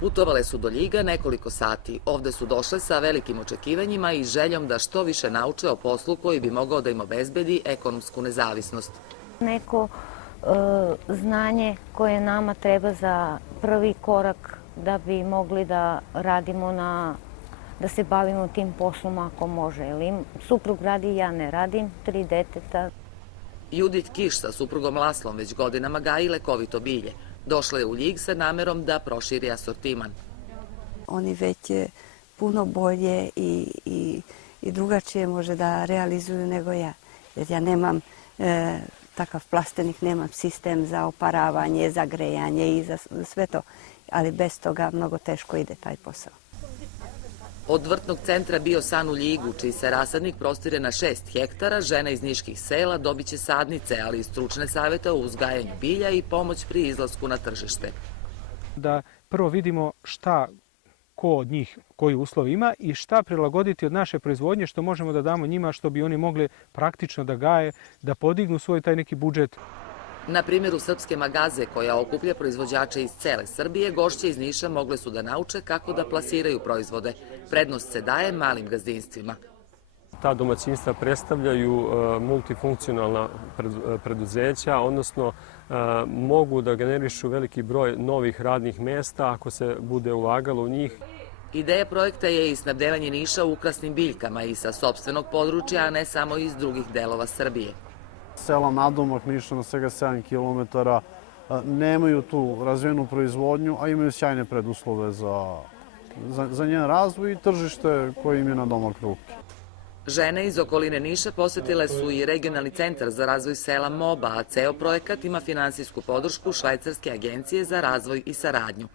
Putovale su do Ljiga nekoliko sati. Ovde su došle sa velikim očekivanjima i željom da što više nauče o poslu koji bi mogao da im obezbedi ekonomsku nezavisnost. Neko znanje koje nama treba za prvi korak da bi mogli da radimo da se bavimo tim poslom ako može. Suprug radi, ja ne radim, 3 deteta. Judit Kiš sa suprugom Laslom već godinama gaji lekovito bilje. Došla je u Ljig sa namerom da proširi asortiman. Oni već puno bolje i drugačije može da realizuju nego ja. Jer ja nemam takav plastenik, nemam sistem za oparavanje, za grejanje i za sve to. Ali bez toga mnogo teško ide taj posao. Od vrtnog centra Bio San u Ljigu, čiji se rasadnik prostire na 6 hektara, žena iz niških sela dobit će sadnice, ali i stručne savete o uzgajanju bilja i pomoć pri izlasku na tržište. Da prvo vidimo šta ko od njih koji uslov ima i šta prilagoditi od naše proizvodnje, što možemo da damo njima, što bi oni mogli praktično da gaje, da podignu svoj taj neki budžet. Na primjeru Srpske magaze, koja okuplja proizvođače iz cele Srbije, gošće iz Niša mogle su da nauče kako da plasiraju proizvode. Prednost se daje malim gazdinstvima. Ta domaćinstva predstavljaju multifunkcionalna preduzeća, odnosno mogu da generišu veliki broj novih radnih mesta ako se bude ulagalo u njih. Ideja projekta je i snabdevanje Niša ukrasnim biljkama i sa sopstvenog područja, a ne samo iz drugih delova Srbije. Sela nadomak Niša na svega 7 km nemaju tu razvijenu proizvodnju, a imaju sjajne preduslove za njen razvoj i tržište koje im je na domak ruke. Žene iz okoline Niša posetile su i regionalni centar za razvoj sela MOBA, a ceo projekat ima finansijsku podršku Švajcarske agencije za razvoj i saradnju.